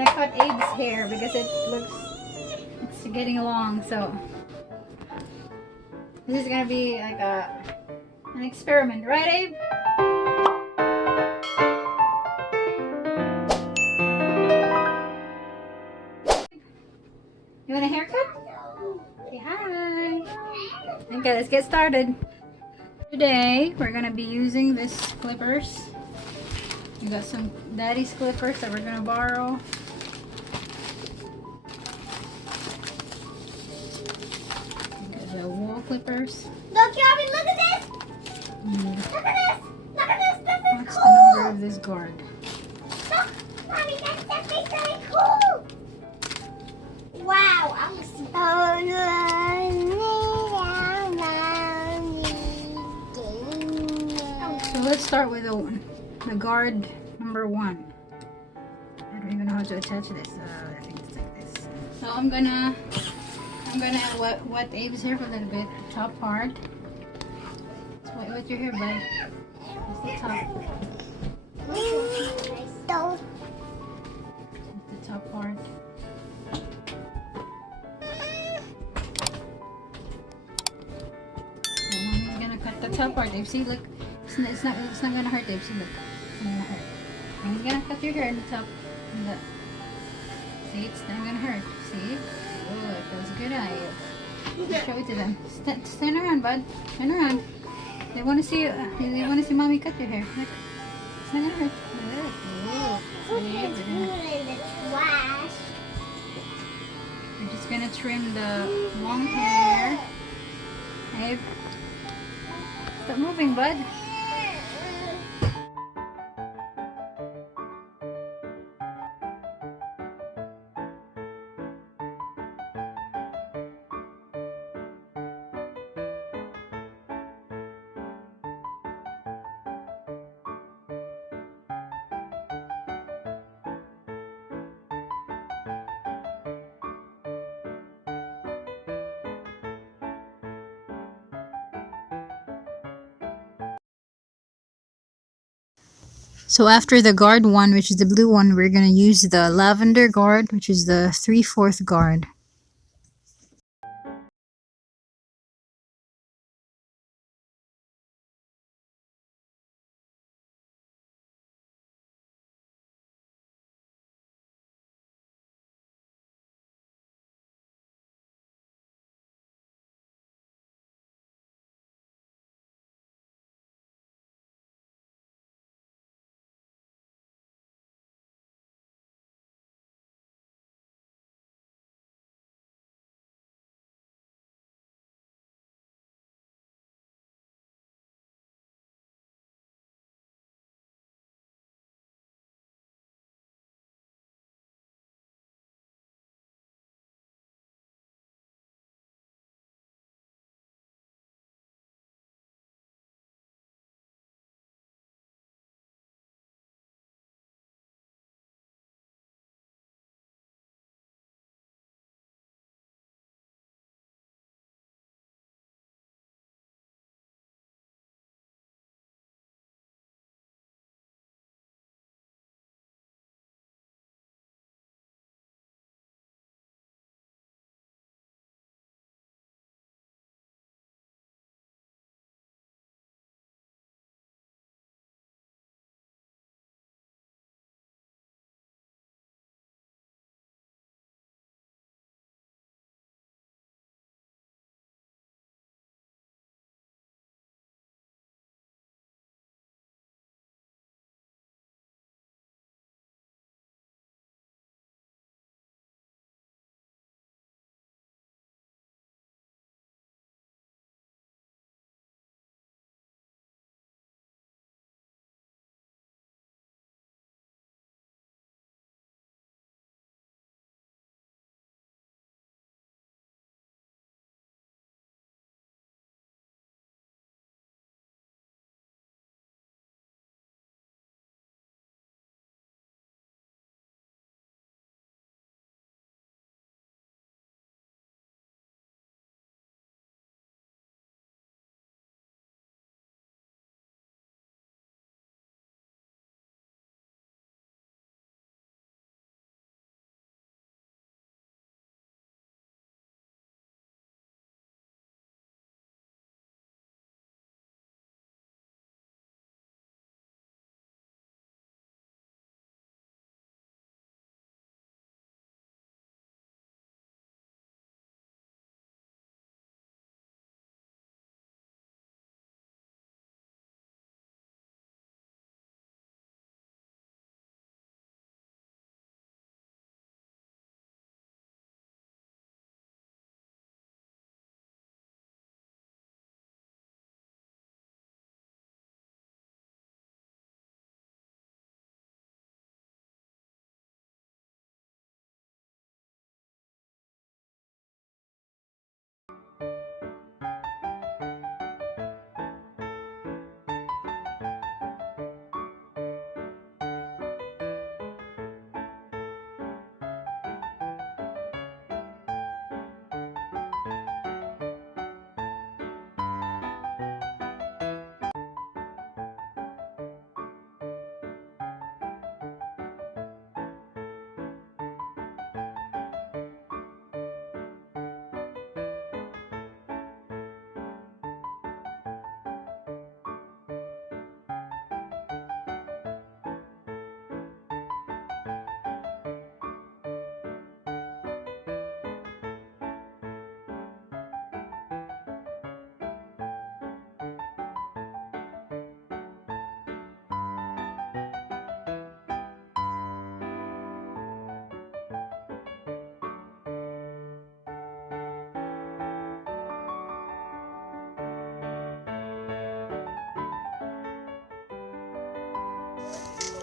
I cut Abe's hair because it's getting long, so this is gonna be like an experiment, right, Abe? You want a haircut? Say hi. Okay, let's get started. Today we're gonna be using this clippers. We got some daddy's clippers that we're gonna borrow. The wall clippers. Look, Gabby, look at this! Look at this! Look at this! This is What's cool! the number of this guard? Look, Mommy, that's really cool! Wow, I'm So let's start with the guard number 1. I don't even know how to attach this. I think it's like this. So I'm gonna wet Abe's hair for a little bit. Top part. Let's wet your hair, bud. That's the top. That's the top part. So mommy's gonna cut the top part. Abe, see, look. It's not gonna hurt, Abe. See, look. It's not gonna hurt. I'm gonna cut your hair in the top. See, it's not gonna hurt. See? Oh, it feels good, Abe. Show it to them. Stand around, bud. Stand around. They want to see you. They want to see mommy cut your hair. Look. It's not gonna hurt. Look. Oh, see? We're just gonna trim the long hair. Abe, stop moving, bud. So after the guard 1, which is the blue one, we're going to use the lavender guard, which is the 3/4 guard.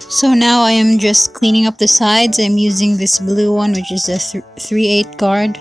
So now I am just cleaning up the sides. I'm using this blue one, which is a 3/8 guard.